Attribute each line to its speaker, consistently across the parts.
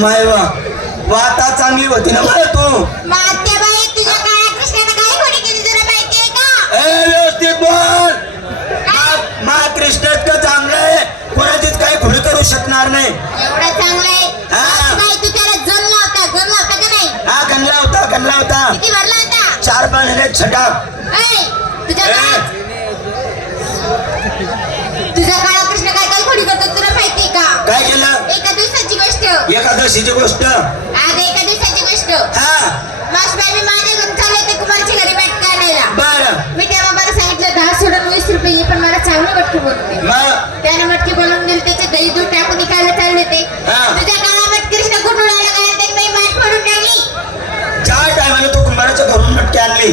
Speaker 1: माय वा. वाता चांगली होती ना बरं तू?
Speaker 2: मात्याबाई तुझ्या काळ्या कृष्णाने काय खोडी केली तुला माहितीये का?
Speaker 1: ए व्यवस्थित बोल. मा- मा कृष्ण इतकं चांगलं आहे. कोणाचीच काही खुरी करू शकणार नाही.
Speaker 2: एवढं चांगलं आहे.
Speaker 1: हा.
Speaker 2: बाई तू त्याला जल लावता जल लावता का नाही?
Speaker 1: हा गणला होता गणला होता.
Speaker 2: किती भरला होता?
Speaker 1: चार पाण्याने छटाक
Speaker 2: ऐ, तुझ्या
Speaker 1: ए,
Speaker 2: काळात तुझा काळा कृष्ण काय काय खोडी करतो तुला माहितीये का
Speaker 1: काय केलं
Speaker 2: एका दिवसाची गोष्ट
Speaker 1: एकादशीची गोष्ट.
Speaker 2: आज गोष्ट.
Speaker 1: हा.
Speaker 2: माझ्या घरून चालले ते कुमारच्या घरी आणायला
Speaker 1: बर.
Speaker 2: मी सांगितलं दहा सोडून वीस रुपये पण मला चांगली मटकी बनवून दे.
Speaker 1: मग?
Speaker 2: त्याने मटकी बनवून दिली त्याचे दही दूध टाकून निघायला चालले ते
Speaker 1: हा.
Speaker 2: तुझ्या काळात कृष्ण कुठून आला काय ते मी माठ पडून टाकली
Speaker 1: ज्या टायमाला तू कुंभाराच्या घरून मटकी आणली.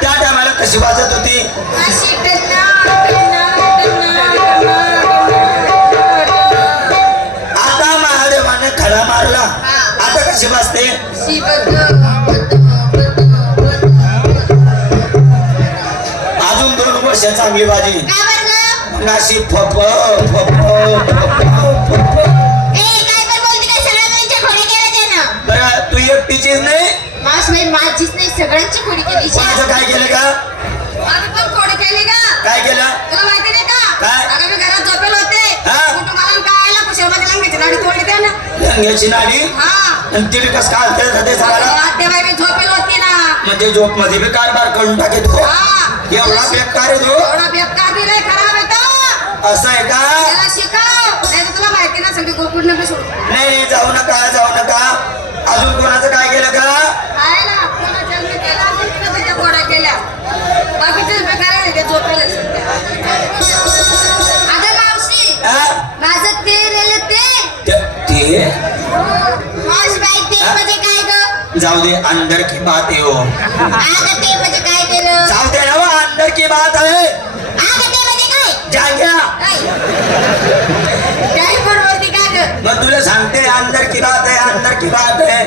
Speaker 1: त्या टायमाला कशी वाजत होती?
Speaker 2: अशी
Speaker 1: कशी वाजते.
Speaker 2: बद्द.
Speaker 1: अजून दोन वर्ष चांगली बाजी. अशी फप फप तू एकटीचीच नाही?
Speaker 2: माझीच नाही सगळ्यांची खोडी केली
Speaker 1: काय केली का काय केलं
Speaker 2: तुला माहिती नाही का
Speaker 1: काय?
Speaker 2: अगं मी घरात झोपेल होते
Speaker 1: हा?
Speaker 2: कुटुंबाला काय आला नाडी तोडली त्यानं
Speaker 1: लंग्याची नाडी? आणि तिने कस काय ते ते सांगायला
Speaker 2: आत्याबाई मी झोपेल होती ना.
Speaker 1: म्हणजे झोपमध्ये बी कारभार करून टाके तू
Speaker 2: हा.
Speaker 1: एवढा बेकार आहे तू.
Speaker 2: एवढा बेकार दिलाय खराब आहे तो.
Speaker 1: असं आहे का?
Speaker 2: त्याला शिकव. नाही तर तुला माहिती ना सगळी गोकुळ नका सोड.
Speaker 1: नाही नाही, जाऊ नका जाऊ नका. अजून कोणाचं काय केलं का? जाऊ दे अंदर की बात आहे हो. जाऊ दे ना वो, अंदर की बात आहे. जाग्या मग तुला सांगते अंदर की बात आहे अंदर की बात आहे.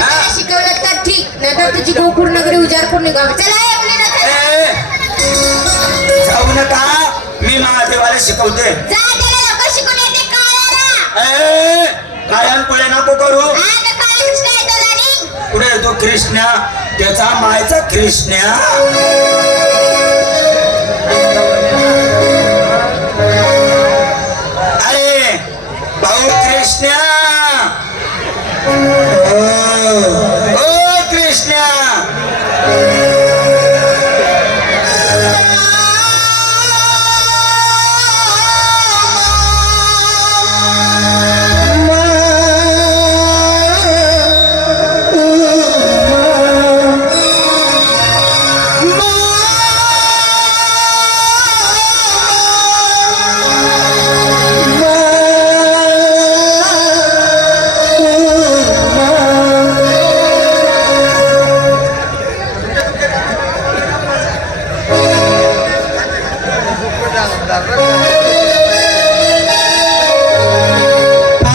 Speaker 1: हा?
Speaker 2: शिकवलं तर ठीक. नाहीतर तुझी गोकुळ नगरी उजार करून निघावी. चला ये आपली नका.
Speaker 1: ए, जाऊ नका. मी महादेवाला शिकवते.
Speaker 2: जा त्याला लवकर शिकून येते
Speaker 1: ए काळ्यान पुढे नको करू. पुढे येतो कृष्णा. त्याचा मायचा कृष्णा. अरे भाऊ कृष्णा.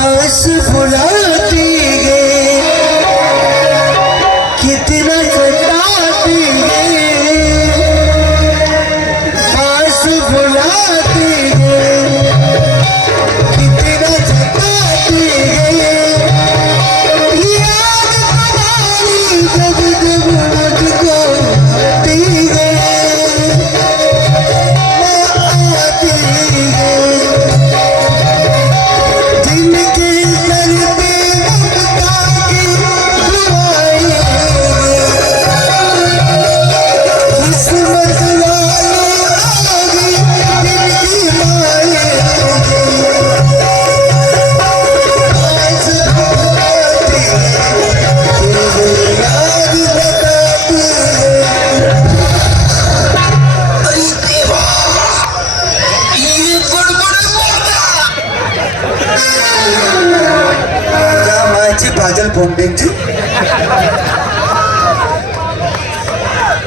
Speaker 3: আস বুলা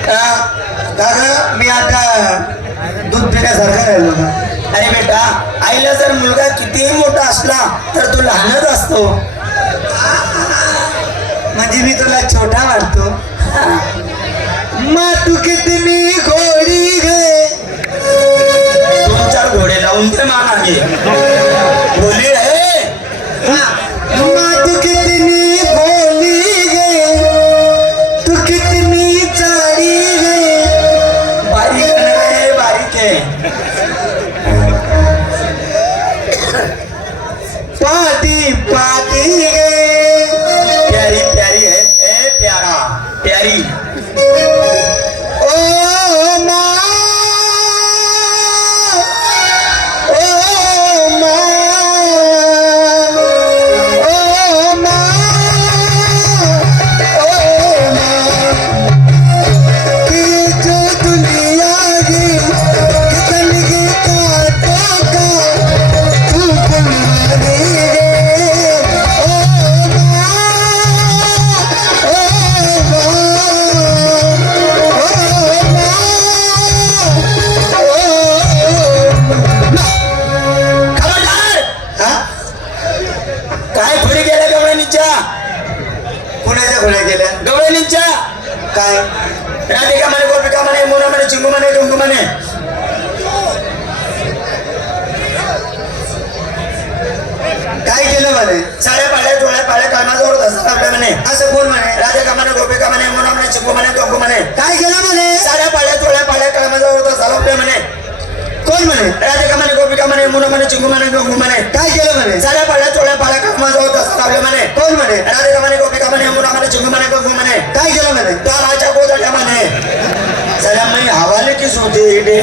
Speaker 3: कारण मी आता दूध पिण्यासारखा राहिलो ना
Speaker 1: अरे बेटा आईला जर मुलगा कितीही मोठा असला तर तो लहानच असतो.
Speaker 3: म्हणजे मी तुला छोटा वाटतो. मा तू किती मी घोडी गे
Speaker 1: दोन चार घोडे लावून ते मागे. empate. काय? राधिका म्हणे गोपिका म्हणे मुना म्हणे चिंगू म्हणे डोंगू म्हणे?
Speaker 3: काय केलं म्हणे?
Speaker 1: साऱ्या पाळ्या पाड्या पाळ्या पाड्या कामाजवळ असतात आपल्या म्हणे.
Speaker 3: असं कोण म्हणे?
Speaker 1: राधिका म्हणे गोपिका म्हणे मुना म्हणे चिंगू म्हणे डोंगू म्हणे?
Speaker 3: काय केलं म्हणे?
Speaker 1: साऱ्या पाळ्या पाड्या पाळ्या पाड्या कामाजवळ असतात आपल्या म्हणे.
Speaker 3: कोण म्हणे?
Speaker 1: राधिका म्हणे म्हणे मोना म्हणे चिंगू म्हणे डोंगू म्हणे.
Speaker 3: काय केलं म्हणे?
Speaker 1: साड्या पाड्या चोळ्या पाड्या कामाजवळ तसं आपल्या म्हणे.
Speaker 3: कोण म्हणे?
Speaker 1: राधिका म्हणे गोपिका म्हणे मोना म्हणे चिंगू म्हणे डोंगू म्हणे.
Speaker 3: काय केलं म्हणे?
Speaker 1: त्या माझ्या गोदड्या म्हणे. सगळ्या म्हणे हवाले किस होते इथे.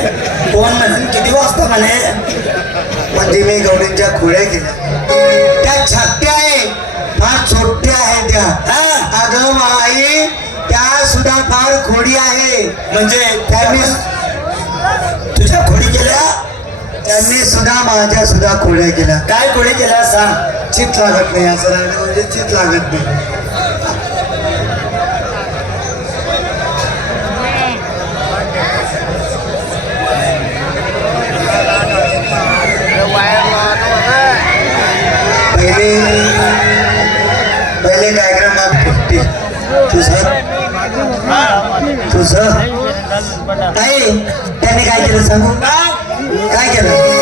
Speaker 1: कोण म्हणे? किती वाजता म्हणे?
Speaker 3: म्हणजे मी गौरींच्या खोड्या केल्या. त्या छाट्या आहे. फार छोट्या आहेत त्या. अगं आई त्या सुद्धा फार खोडी आहे.
Speaker 1: म्हणजे
Speaker 3: त्यांनी
Speaker 1: तुझ्या खोडी केल्या?
Speaker 3: त्यांनी सुद्धा माझ्या सुद्धा खोड्या केल्या.
Speaker 1: काय खोडी केल्या सांग.
Speaker 3: चित लागत नाही असं राहणं म्हणजे चित लागत नाही. पहिले पहिले कार्यक्रम फिफ्टी तुझं? तुझं? नाही त्याने काय केलं सांगू? काय केलं?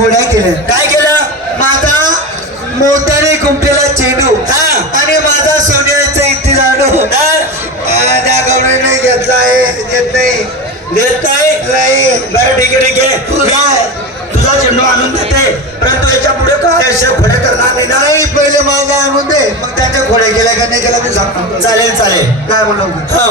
Speaker 3: खोड्या केल्या
Speaker 1: काय केलं?
Speaker 3: माझा मोठ्याने गुंफेला चेंडू.
Speaker 1: हा.
Speaker 3: आणि माझा सोन्याचा इथे जाणू
Speaker 1: तर?
Speaker 3: त्या गवळीने घेतला आहे. देत नाही.
Speaker 1: देत नाही? बरं ठीक आहे ठीक आहे.
Speaker 3: काय
Speaker 1: तुझा चेंडू आणून देते. परंतु याच्यापुढे काय खोडे करणार नाही
Speaker 3: नाही पहिले माझा आणून दे. मग त्याच्या खोड्या केल्या का नाही केल्या मी सांगतो.
Speaker 1: चालेल चालेल.
Speaker 3: काय म्हणू?
Speaker 1: हो.